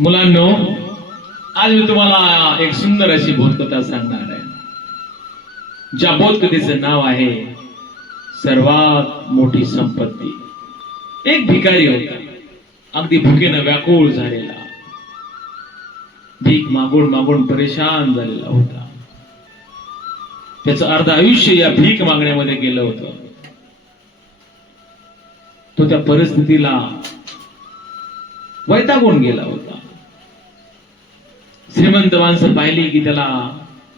मुलांनो आज मी तुम्हाला एक सुंदर अशी बोधकथा सांगणार आहे. ज्या बोधकथेचं नाव आहे सर्वात मोठी संपत्ती. एक भिकारी होता. अगदी भुकेनं व्याकुळ झालेला. भीक मागून मागून परेशान झालेला होता. त्याचं अर्ध आयुष्य या भीक मागण्यामध्ये गेलं होतं. तो त्या परिस्थितीला वैतागून गेला होता. श्रीमंत माणसं पाहिली की त्याला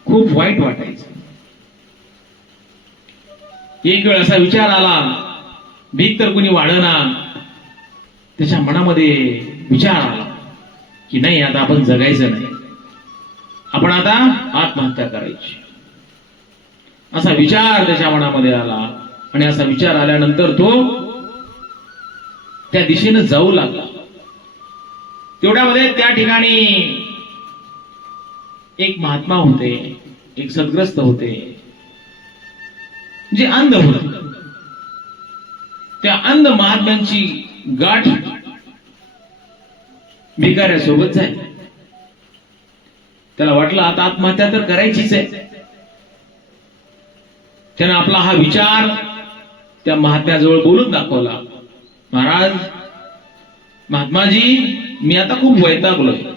खूप वाईट वाटायचं. एक वेळ असा विचार आला भीक तर कुणी वाढना त्याच्या मनामध्ये विचार आला की नाही आता आपण जगायचं नाही. आपण आता आत्महत्या करायची. असा विचार त्याच्या मनामध्ये आला आणि असा विचार आल्यानंतर तो त्या दिशेनं जाऊ लागला. तेवढ्यामध्ये त्या ठिकाणी एक महात्मा होते एक सद्ग्रस्त होते जे अंध होते. त्या अंध महात्म्यांची गाठ भिकाऱ्यासोबत जाईल त्याला वाटलं आता आत्महत्या तर करायचीच आहे. त्यानं आपला हा विचार त्या महात्म्याजवळ बोलून दाखवला. महाराज महात्माजी मी आता खूप वैतागलोय.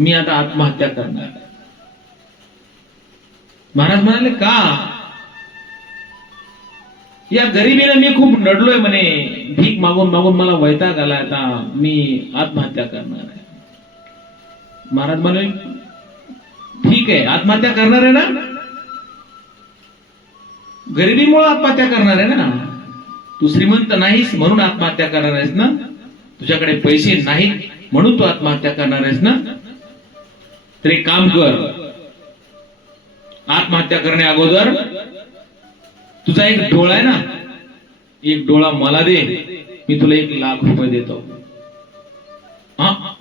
मी आता आत्महत्या करणार. महाराज म्हणाले का? या गरिबीने मी खूप नडलोय म्हणे. भीक मागून मागून मला वैताग आला आता. मी आत्महत्या करणार आहे. महाराज म्हणाले ठीक आहे आत्महत्या करणार आहे ना? गरिबीमुळे आत्महत्या करणार आहे ना? तू श्रीमंत नाहीस म्हणून आत्महत्या करणार आहेस ना? तुझ्याकडे पैसे नाहीत म्हणून तू आत्महत्या करणार आहेस ना? तर एक काम कर. आत्महत्या करण्या अगोदर तुझा एक डोळा आहे ना? एक डोळा मला दे. मी तुला एक लाख रुपये देतो. हा?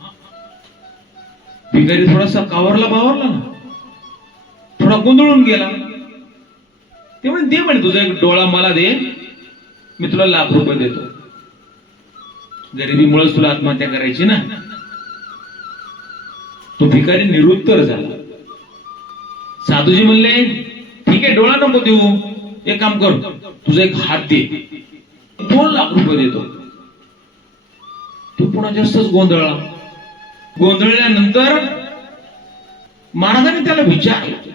भिकारी थोडासा कावरला बावरला ना? थोडा गोंधळून गेला. ते म्हणे दे म्हणे तुझा एक डोळा मला दे. मी तुला लाख रुपये देतो. गरिबीमुळेच तुला आत्महत्या करायची ना? तो भिकारी निरुत्तर झाला. साधूजी म्हणले ठीक आहे डोळा नको देऊ. एक काम कर तुझा एक हात दे. दोन लाख रुपये देतो. तो पुन्हा जास्तच गोंधळला. गोंधळल्यानंतर महाराजांनी त्याला विचारलं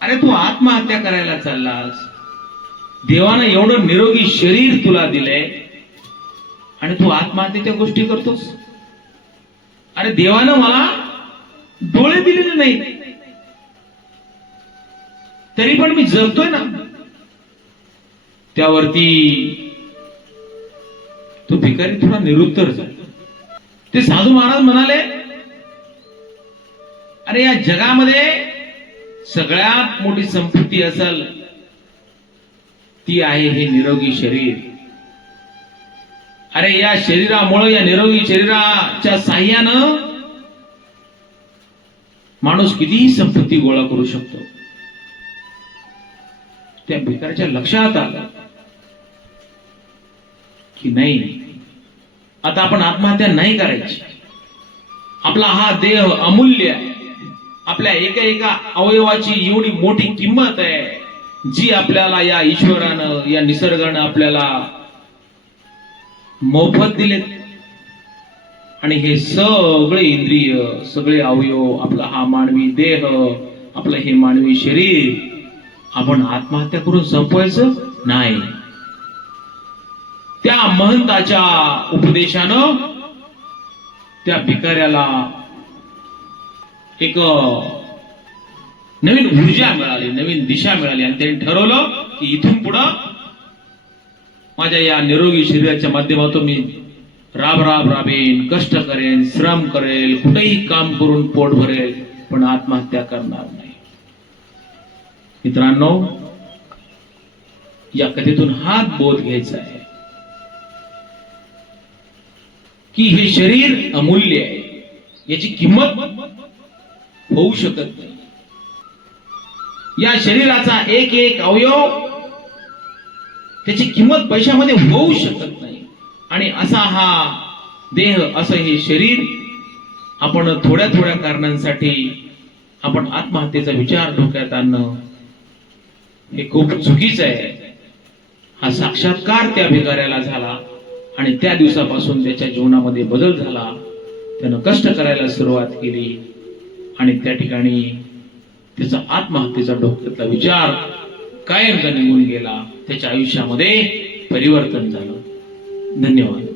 अरे तू आत्महत्या करायला चाललास. देवानं एवढं निरोगी शरीर तुला दिलंय आणि तू आत्महत्येच्या गोष्टी करतोस. अरे देवानं मला डोळे दिलेले नाही. तरी पण मी जगतोय ना. त्यावरती तो भिकारी थोडा निरुत्तर ते साधू महाराज म्हणाले अरे या जगामध्ये सगळ्यात मोठी संपत्ती असल ती आहे हे निरोगी शरीर. अरे या शरीरामुळे या निरोगी शरीराच्या साह्यानं माणूस कितीही संपत्ती गोळा करू शकतो. त्या भिकाऱ्याच्या लक्षात आलं की नाही आता आपण आत्महत्या नाही करायची. आपला हा देह अमूल्य आहे. आपल्या एका एका अवयवाची एवढी मोठी किंमत आहे जी आपल्याला या ईश्वरानं या निसर्गानं आपल्याला मोफत दिलेत. आणि हे सगळे इंद्रिय सगळे अवयव आपला हा मानवी देह आपलं हे मानवी शरीर आपण आत्महत्या करून संपवायचं नाही. त्या महंताच्या उपदेशानं त्या भिकाऱ्याला एक नवीन ऊर्जा मिळाली नवीन दिशा मिळाली. आणि त्यांनी ठरवलं की इथून पुढं माझ्या या निरोगी शरीराच्या माध्यमातून मी राब राब राबेन कष्ट करेन श्रम करेल कुठेही काम करून पोट भरेल पण आत्महत्या करणार नाही. मित्रांनो या कथेतून हात बोध घ्यायचा आहे. की हे शरीर अमूल्य आहे याची किंमत होऊ शकत नाही. या शरीराचा एक एक अवयव त्याची किंमत पैशामध्ये होऊ शकत नाही. आणि असा हा देह असं हे शरीर आपण थोड्या थोड्या कारणांसाठी आपण आत्महत्येचा विचार डोक्यात आणणं हे खूप चुकीचं आहे. हा साक्षात्कार त्या भिकाऱ्याला झाला आणि त्या दिवसापासून त्याच्या जीवनामध्ये बदल झाला. त्यानं कष्ट करायला सुरुवात केली आणि त्या ठिकाणी त्याचा आत्महत्येचा डोक्यातला विचार कायमचा निघून गेला. त्याच्या आयुष्यामध्ये परिवर्तन झालं. धन्यवाद